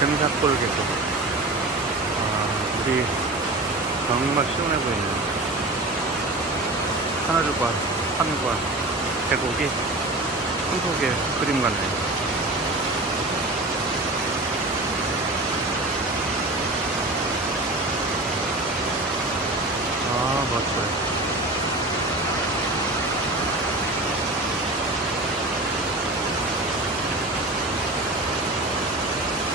뱀사골 계곡. 물이 정말 시원해 보이네요. 하늘과 산과 계곡이 한 폭의 그림 같네요.